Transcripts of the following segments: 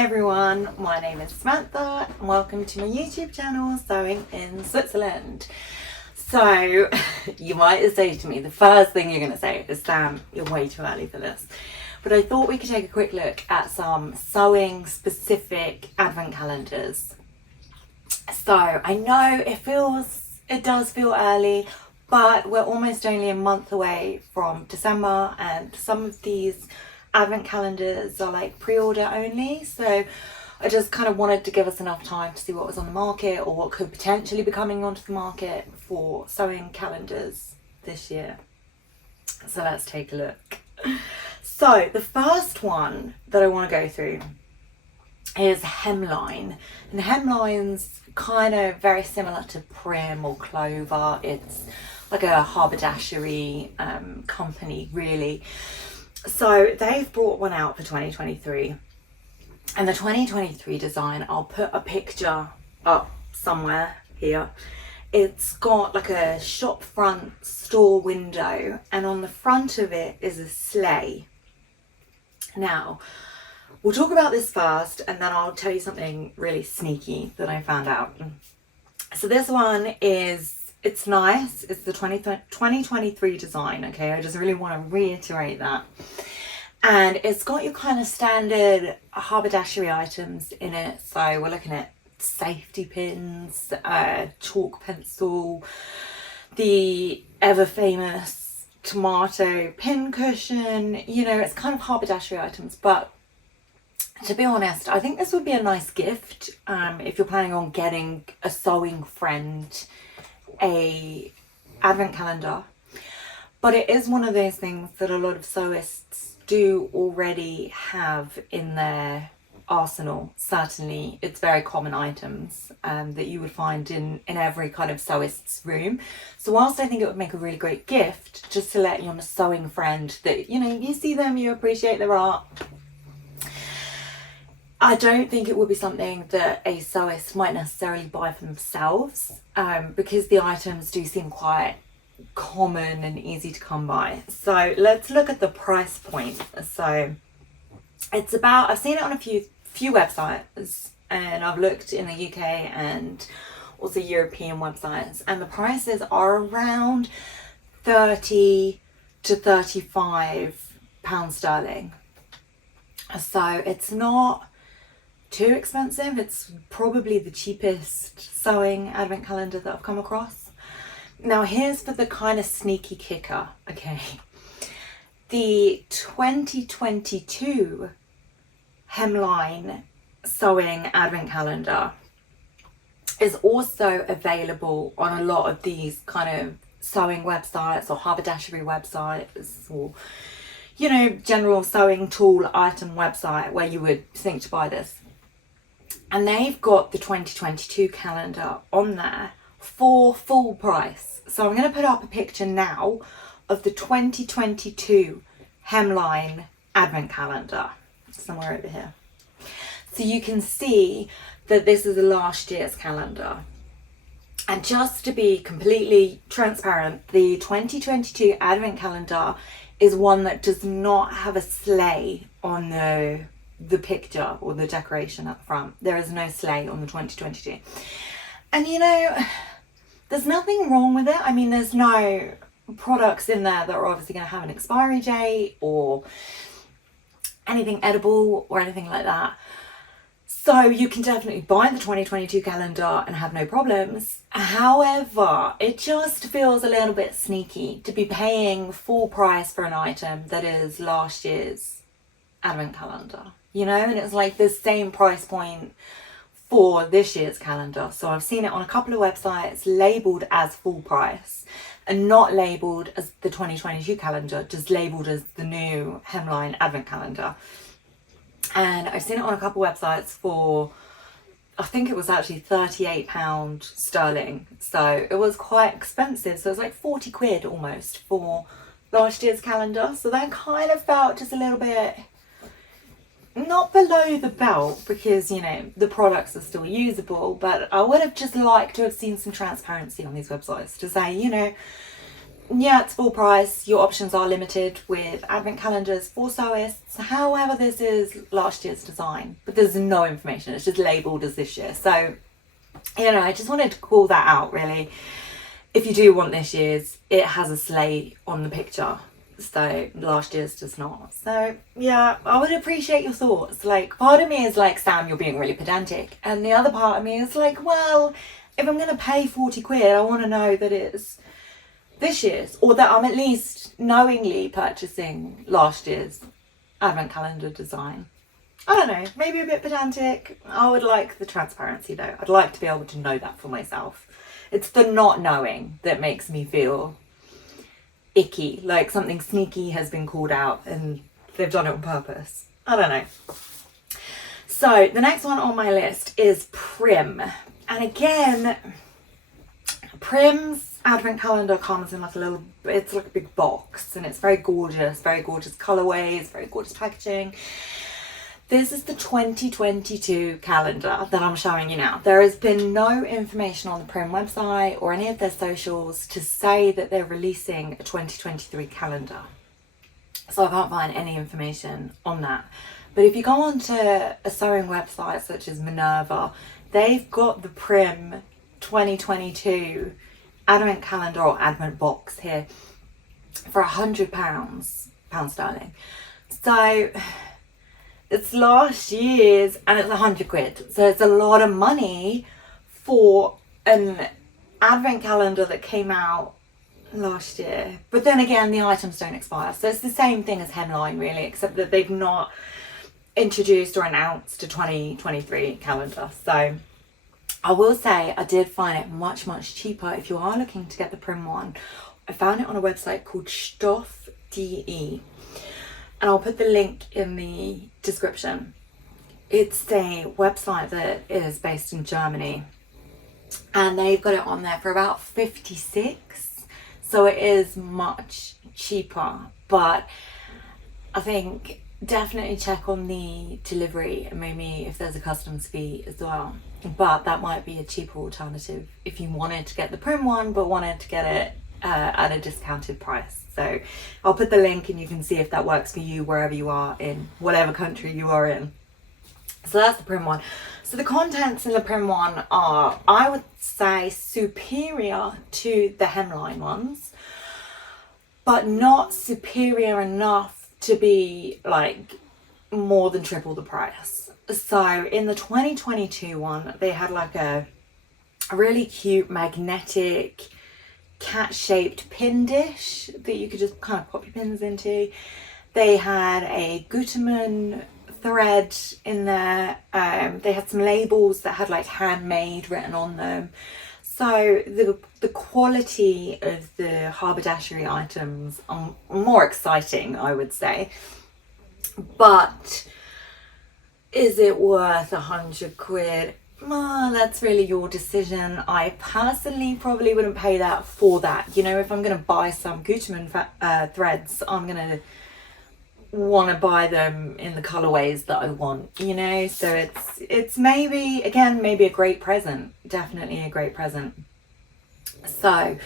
Hi everyone, my name is Samantha and welcome to my YouTube channel, Sewing in Switzerland. So, you might say to me, the first thing you're going to say is, Sam, you're way too early for this. But I thought we could take a quick look at some sewing specific advent calendars. So, I know it does feel early, but we're almost only a month away from December, and some of these advent calendars are like pre-order only, so I just kind of wanted to give us enough time to see what was on the market or what could potentially be coming onto the market for sewing calendars this year. So let's take a look. So the first one that I want to go through is Hemlin, and Hemlin's kind of very similar to Prim or Clover. It's like a haberdashery company really. So they've brought one out for 2023, and the 2023 design, I'll put a picture up somewhere here. It's got like a shop front store window, and on the front of it is a sleigh. Now, we'll talk about this first, and then I'll tell you something really sneaky that I found out. So this one it's nice. It's the 2023 design, okay? I just really want to reiterate that. And it's got your kind of standard haberdashery items in it. So we're looking at safety pins, chalk pencil, the ever famous tomato pin cushion. You know, it's kind of haberdashery items, but to be honest, I think this would be a nice gift if you're planning on getting a sewing friend a advent calendar. But it is one of those things that a lot of sewists do already have in their arsenal. Certainly it's very common items that you would find in every kind of sewist's room. So whilst I think it would make a really great gift just to let your sewing friend that, you know, you see them, you appreciate their art, I don't think it would be something that a sewist might necessarily buy for themselves, because the items do seem quite common and easy to come by. So let's look at the price point. So it's about, I've seen it on a few websites, and I've looked in the UK and also European websites, and the prices are around 30 to 35 pounds sterling. So it's not too expensive. It's probably the cheapest sewing advent calendar that I've come across. Now here's for the kind of sneaky kicker, okay? The 2022 Hemlin sewing advent calendar is also available on a lot of these kind of sewing websites or haberdashery websites, or, you know, general sewing tool item website where you would think to buy this. And they've got the 2022 calendar on there for full price. So I'm going to put up a picture now of the 2022 Hemlin advent calendar somewhere over here. So you can see that this is a last year's calendar. And just to be completely transparent, the 2022 advent calendar is one that does not have a sleigh on the picture or the decoration at the front. There is no sleigh on the 2022. And you know, there's nothing wrong with it. I mean, there's no products in there that are obviously going to have an expiry date or anything edible or anything like that. So you can definitely buy the 2022 calendar and have no problems. However, it just feels a little bit sneaky to be paying full price for an item that is last year's advent calendar, you know, and it's like the same price point for this year's calendar. So I've seen it on a couple of websites labelled as full price and not labelled as the 2022 calendar, just labelled as the new Hemlin advent calendar. And I've seen it on a couple of websites for, I think it was actually £38 sterling. So it was quite expensive. So it was like 40 quid almost for last year's calendar. So that kind of felt just a little bit not below the belt, because, you know, the products are still usable, but I would have just liked to have seen some transparency on these websites to say, you know, yeah, it's full price. Your options are limited with advent calendars for sewists. However, this is last year's design, but there's no information. It's just labelled as this year. So, you know, I just wanted to call that out, really. If you do want this year's, it has a sleigh on the picture. So last year's does not. So yeah, I would appreciate your thoughts. Like, part of me is like, Sam, you're being really pedantic. And the other part of me is like, well, if I'm going to pay 40 quid, I want to know that it's this year's, or that I'm at least knowingly purchasing last year's advent calendar design. I don't know, maybe a bit pedantic. I would like the transparency though. I'd like to be able to know that for myself. It's the not knowing that makes me feel icky, like something sneaky has been called out and they've done it on purpose. I don't know. So the next one on my list is Prim. And again, Prim's advent calendar comes in like it's like a big box, and it's very gorgeous colorways, very gorgeous packaging. This is the 2022 calendar that I'm showing you now. There has been no information on the Prim website or any of their socials to say that they're releasing a 2023 calendar. So I can't find any information on that. But if you go onto a sewing website such as Minerva, they've got the Prim 2022 advent calendar or advent box here for £100, pound sterling. So it's last year's and it's 100 quid. So it's a lot of money for an advent calendar that came out last year. But then again, the items don't expire. So it's the same thing as Hemlin really, except that they've not introduced or announced a 2023 calendar. So I will say I did find it much cheaper if you are looking to get the Prim one. I found it on a website called Stoff.de, and I'll put the link in the description. It's a website that is based in Germany, and they've got it on there for about 56, so it is much cheaper. But I think definitely check on the delivery and maybe if there's a customs fee as well. But that might be a cheaper alternative if you wanted to get the Prim one but wanted to get it at a discounted price. So I'll put the link and you can see if that works for you wherever you are in whatever country you are in. So that's the Prim one. So the contents in the Prim one are, I would say, superior to the Hemlin ones, but not superior enough to be like more than triple the price. So in the 2022 one, they had like a really cute magnetic cat-shaped pin dish that you could just kind of pop your pins into. They had a Gutermann thread in there. They had some labels that had like handmade written on them. So the quality of the haberdashery items are more exciting, I would say. But is it worth 100 quid? Oh, that's really your decision. I personally probably wouldn't pay that for that. You know, if I'm going to buy some Gutermann threads, I'm going to want to buy them in the colorways that I want, you know. So it's maybe, again, maybe a great present. Definitely a great present. So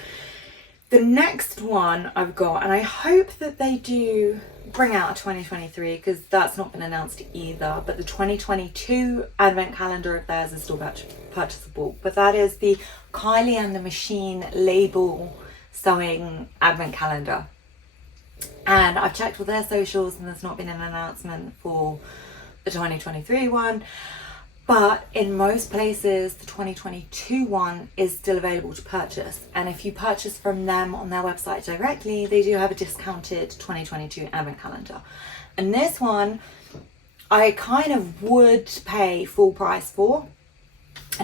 the next one I've got, and I hope that they do bring out a 2023 because that's not been announced either, but the 2022 advent calendar of theirs is still purchasable. But that is the Kylie and the Machine label sewing advent calendar. And I've checked with their socials and there's not been an announcement for the 2023 one. But in most places, the 2022 one is still available to purchase. And if you purchase from them on their website directly, they do have a discounted 2022 advent calendar. And this one, I kind of would pay full price for,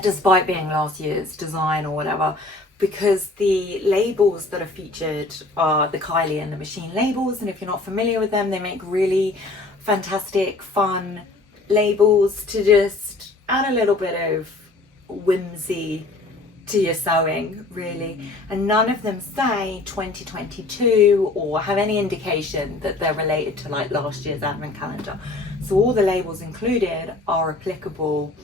despite being last year's design or whatever, because the labels that are featured are the Kylie and the Machine labels. And if you're not familiar with them, they make really fantastic, fun labels to just add a little bit of whimsy to your sewing, really. And none of them say 2022 or have any indication that they're related to like last year's advent calendar. So all the labels included are applicable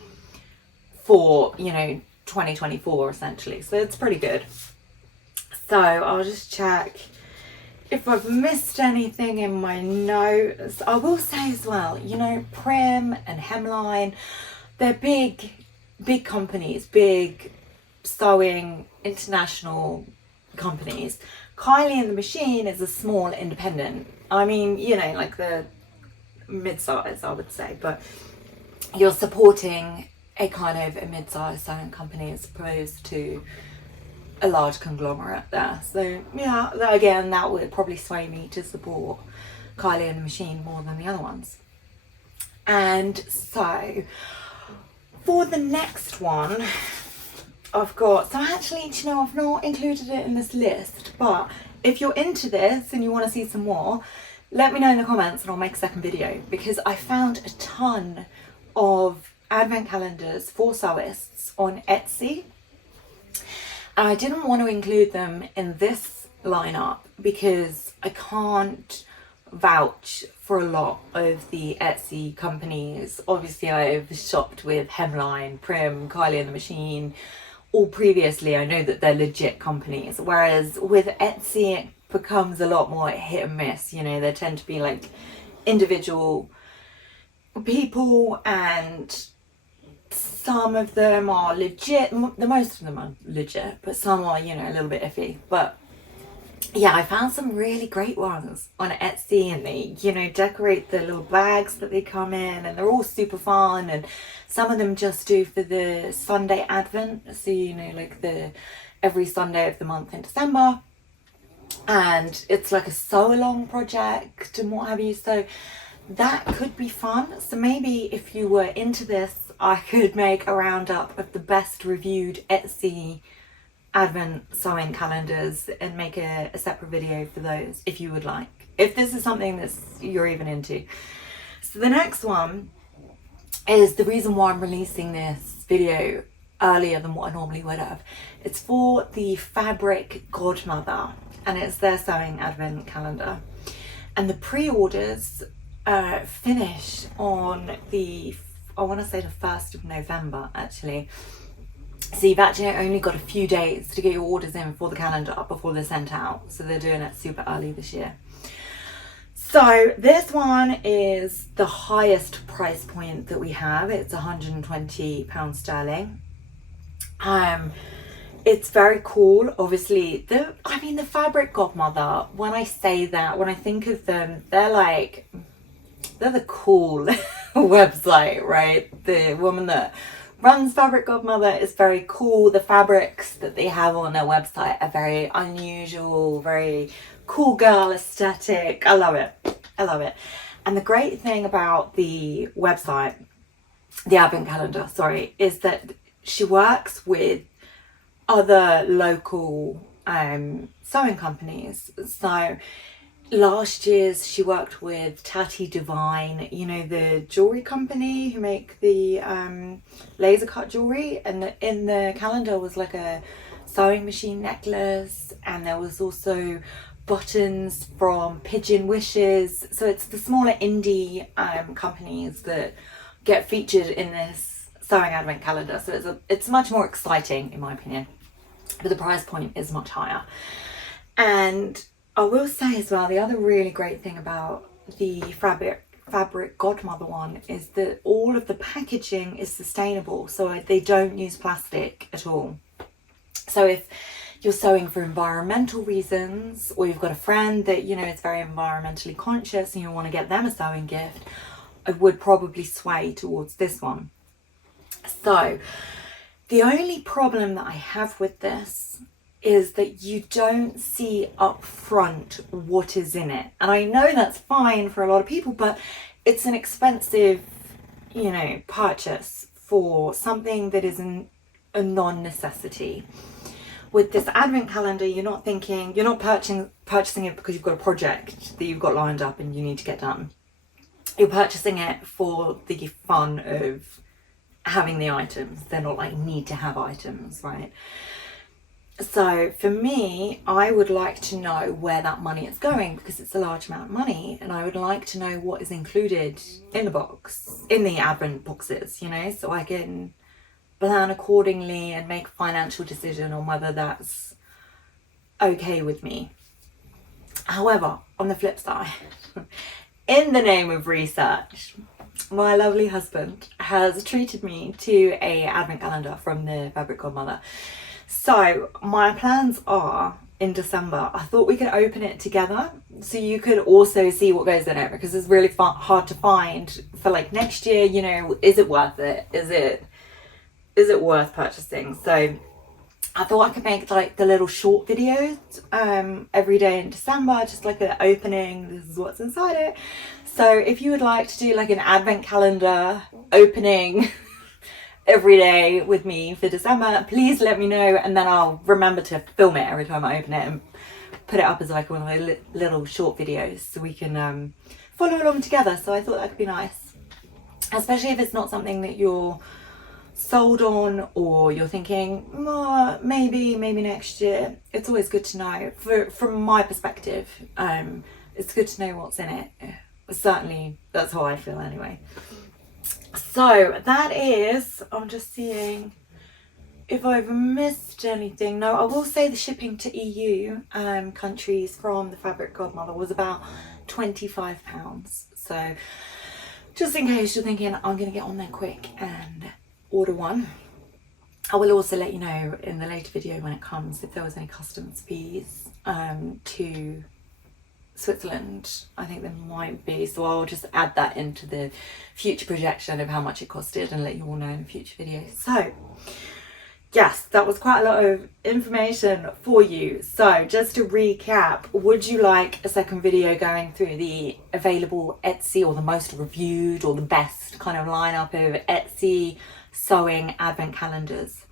for, you know, 2024 essentially. So it's pretty good. So I'll just check if I've missed anything in my notes, I will say as well, you know, Prim and Hemlin, they're big companies, big sewing international companies. Kylie and the Machine is a small independent. I mean, you know, like the mid-size, I would say, but you're supporting a kind of a mid-size sewing company as opposed to a large conglomerate there. So yeah, again, that would probably sway me to support Kylie and the Machine more than the other ones. And so for the next one, I've got, so actually, you know, I've not included it in this list, but if you're into this and you want to see some more, let me know in the comments and I'll make a second video, because I found a ton of advent calendars for sewists on Etsy. And I didn't want to include them in this lineup because I can't vouch for a lot of the Etsy companies. Obviously, I've shopped with Hemlin, Prim, Kylie and the Machine, all previously. I know that they're legit companies, whereas with Etsy it becomes a lot more hit and miss. You know, there tend to be like individual people, and some of them are legit, the most of them are legit, but some are, you know, a little bit iffy. But yeah, I found some really great ones on Etsy, and they, you know, decorate the little bags that they come in, and they're all super fun. And some of them just do for the Sunday Advent, so, you know, like the every Sunday of the month in December, and it's like a sew along project and what have you. So that could be fun. So maybe if you were into this, I could make a roundup of the best reviewed Etsy advent sewing calendars and make a separate video for those if you would like, if this is something that you're even into. So the next one is the reason why I'm releasing this video earlier than what I normally would have. It's for the Fabric Godmother, and it's their sewing advent calendar, and the pre-orders finish on the, I want to say the 1st of November actually. So you've actually only got a few days to get your orders in for the calendar before they're sent out. So they're doing it super early this year. So this one is the highest price point that we have. It's £120 sterling. It's very cool. Obviously, the Fabric Godmother, when I say that, when I think of them, they're the cool website, right? The woman that runs Fabric Godmother is very cool. The fabrics that they have on their website are very unusual, very cool girl aesthetic. I love it. I love it. And the great thing about the website, the advent calendar, sorry, is that she works with other local sewing companies. So last year's she worked with Tatty Divine, you know, the jewelry company who make the laser cut jewelry, and in the calendar was like a sewing machine necklace, and there was also buttons from Pigeon Wishes. So it's the smaller indie companies that get featured in this sewing advent calendar. So it's much more exciting in my opinion, but the price point is much higher. And I will say as well, the other really great thing about the Fabric Godmother one is that all of the packaging is sustainable, so they don't use plastic at all. So if you're sewing for environmental reasons, or you've got a friend that, you know, is very environmentally conscious and you want to get them a sewing gift, I would probably sway towards this one. So the only problem that I have with this is that you don't see up front what is in it. And I know that's fine for a lot of people, but it's an expensive, you know, purchase for something that isn't a non-necessity. With this advent calendar, you're not purchasing it because you've got a project that you've got lined up and you need to get done. You're purchasing it for the fun of having the items. They're not like need to have items, right? So for me, I would like to know where that money is going, because it's a large amount of money, and I would like to know what is included in the box, in the advent boxes, you know, so I can plan accordingly and make a financial decision on whether that's okay with me. However, on the flip side, in the name of research, my lovely husband has treated me to a advent calendar from the Fabric Godmother. So my plans are, in December, I thought we could open it together so you could also see what goes in it, because it's really hard to find for like next year. You know, is it worth it? Is it worth purchasing? So I thought I could make like the little short videos every day in December, just like an opening, this is what's inside it. So if you would like to do like an advent calendar opening every day with me for December, please let me know, and then I'll remember to film it every time I open it and put it up as like one of those little short videos so we can follow along together. So I thought that could be nice, especially if it's not something that you're sold on or you're thinking, oh, maybe next year. It's always good to know. From my perspective, it's good to know what's in it. Certainly that's how I feel anyway. So that is, I'm just seeing if I've missed anything. No, I will say the shipping to EU countries from the Fabric Godmother was about £25. So just in case you're thinking I'm going to get on there quick and order one, I will also let you know in the later video when it comes if there was any customs fees to Switzerland. I think there might be, so I'll just add that into the future projection of how much it costed and let you all know in future videos. So yes, that was quite a lot of information for you. So just to recap, would you like a second video going through the available Etsy or the most reviewed or the best kind of lineup of Etsy sewing advent calendars?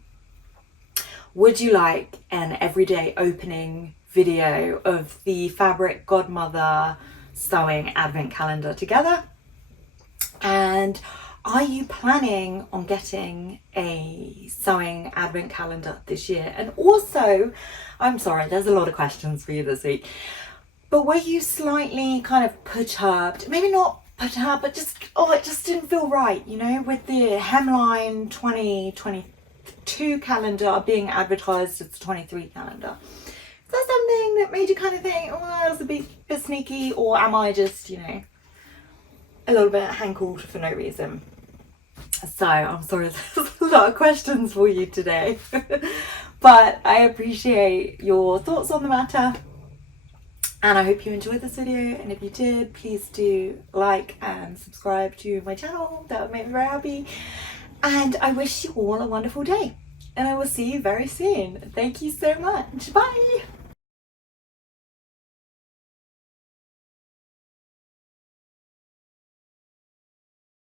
Would you like an everyday opening video of the Fabric Godmother sewing advent calendar together? And are you planning on getting a sewing advent calendar this year? And also, I'm sorry, there's a lot of questions for you this week, but were you slightly kind of perturbed, maybe not perturbed, but just, it just didn't feel right, you know, with the Hemlin 2022 calendar being advertised as the 23 calendar? Is that something that made you kind of think, oh, that was a bit sneaky, or am I just, you know, a little bit hankled for no reason? So I'm sorry, there's a lot of questions for you today, but I appreciate your thoughts on the matter, and I hope you enjoyed this video. And if you did, please do like and subscribe to my channel. That would make me very happy. And I wish you all a wonderful day, and I will see you very soon. Thank you so much. Bye.